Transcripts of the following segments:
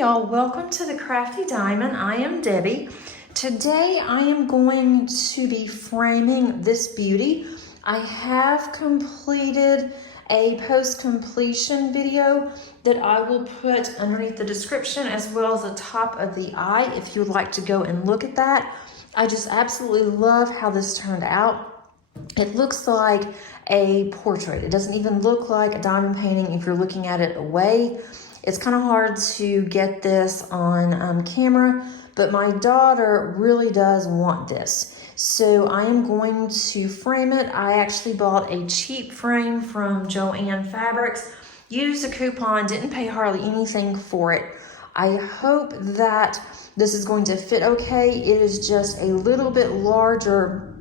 y'all, welcome to the Crafty Diamond. I am Debbie. Today I am going to be framing this beauty. I have completed a post-completion video that I will put underneath the description as well as the top of the eye if you would like to go and look at that. I just absolutely love how this turned out. It looks like a portrait. It doesn't even look like a diamond painting if you're looking at it away. It's kind of hard to get this on camera, but my daughter really does want this. So I am going to frame it. I actually bought a cheap frame from Joann Fabrics, used a coupon, didn't pay hardly anything for it. I hope that this is going to fit okay. It is just a little bit larger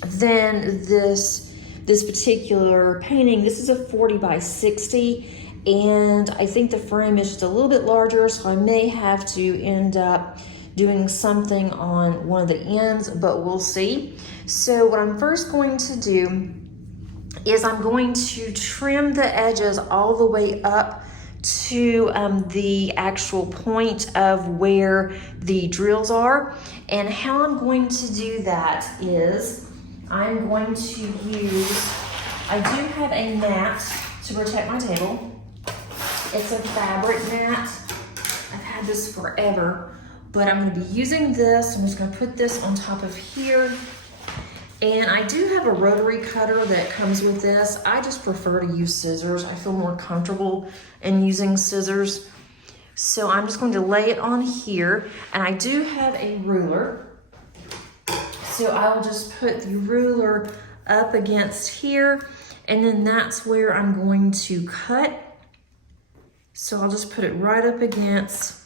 than this particular painting. This is a 40 by 60. And I think the frame is just a little bit larger, so I may have to end up doing something on one of the ends, but we'll see. So what I'm first going to do is I'm going to trim the edges all the way up to the actual point of where the drills are. And how I'm going to do that is I'm going to use, I do have a mat to protect my table. It's a fabric mat. I've had this forever, but I'm gonna be using this. I'm just gonna put this on top of here. And I do have a rotary cutter that comes with this. I just prefer to use scissors. I feel more comfortable in using scissors. So I'm just going to lay it on here. And I do have a ruler. So I will just put the ruler up against here. And then that's where I'm going to cut. So I'll just put it right up against,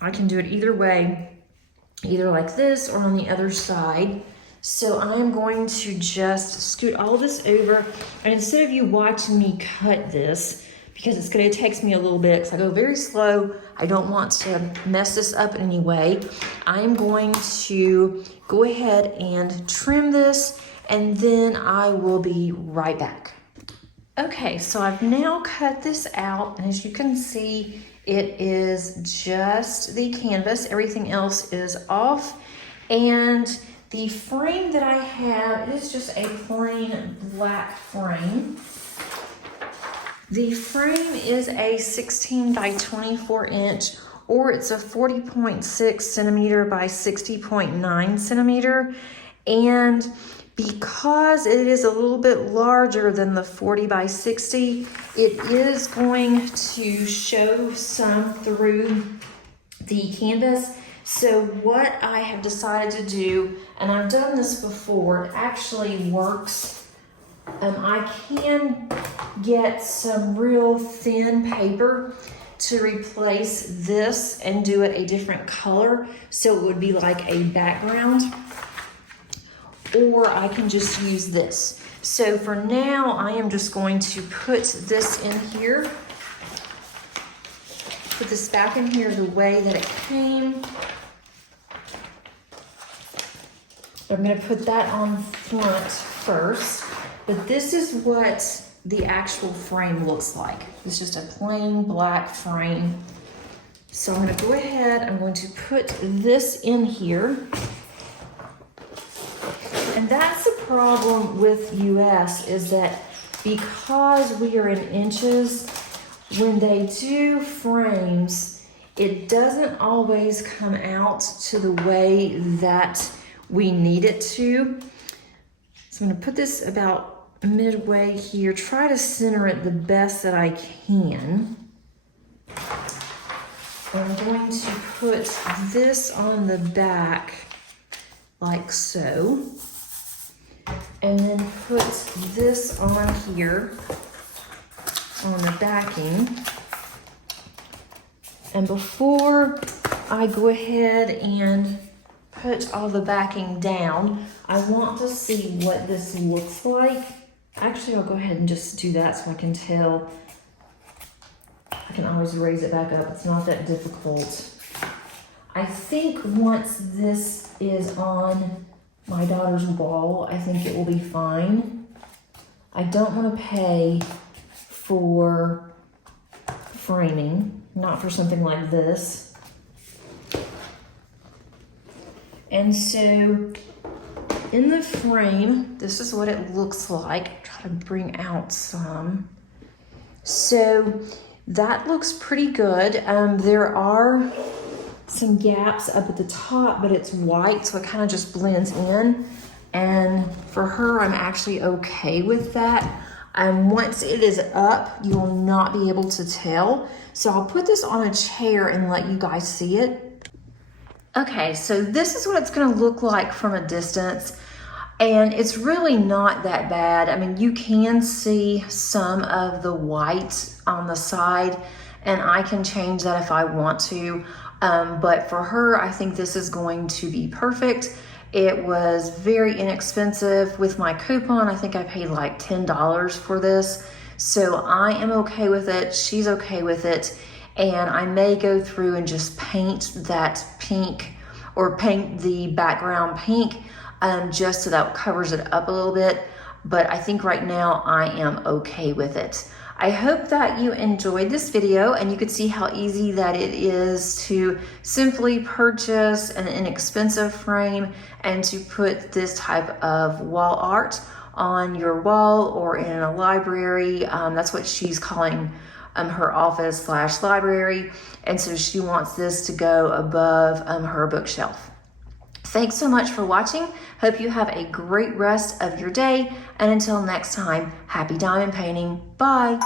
I can do it either way, either like this or on the other side. So I am going to just scoot all this over, and instead of you watching me cut this, because it takes me a little bit, because I go very slow, I don't want to mess this up in any way, I'm going to go ahead and trim this, and then I will be right back. Okay, so I've now cut this out, and as you can see, it is just the canvas. Everything else is off, and the frame that I have is just a plain black frame. The frame is a 16 by 24 inch, or it's a 40.6 centimeter by 60.9 centimeter, and because it is a little bit larger than the 40 by 60, it is going to show some through the canvas. So what I have decided to do, and I've done this before, it actually works. I can get some real thin paper to replace this and do it a different color, so it would be like a background. Or I can just use this. So for now, I am just going to put this in here. Put this back in here the way that it came. I'm gonna put that on front first, but this is what the actual frame looks like. It's just a plain black frame. So I'm gonna go ahead, I'm going to put this in here. And that's the problem with US, is that because we are in inches, when they do frames, it doesn't always come out to the way that we need it to. So I'm gonna put this about midway here, try to center it the best that I can. I'm going to put this on the back like so. And then put this on here on the backing. And before I go ahead and put all the backing down, I want to see what this looks like. Actually, I'll go ahead and just do that so I can tell. I can always raise it back up. It's not that difficult. I think once this is on my daughter's wall, I think it will be fine. I don't want to pay for framing, not for something like this. And so in the frame, this is what it looks like. Try to bring out some. So that looks pretty good. There are some gaps up at the top, but it's white, so it kind of just blends in. And for her, I'm actually okay with that. Once it is up, you will not be able to tell. So I'll put this on a chair and let you guys see it. Okay, so this is what it's gonna look like from a distance. And it's really not that bad. I mean, you can see some of the white on the side, and I can change that if I want to. But for her, I think this is going to be perfect. It was very inexpensive. With my coupon, I think I paid like $10 for this. So I am okay with it. She's okay with it. And I may go through and just paint that pink, or paint the background pink, just so that covers it up a little bit. But I think right now I am okay with it. I hope that you enjoyed this video and you could see how easy that it is to simply purchase an inexpensive frame and to put this type of wall art on your wall or in a library. That's what she's calling her office / library. And so she wants this to go above her bookshelf. Thanks so much for watching. Hope you have a great rest of your day. And until next time, happy diamond painting. Bye.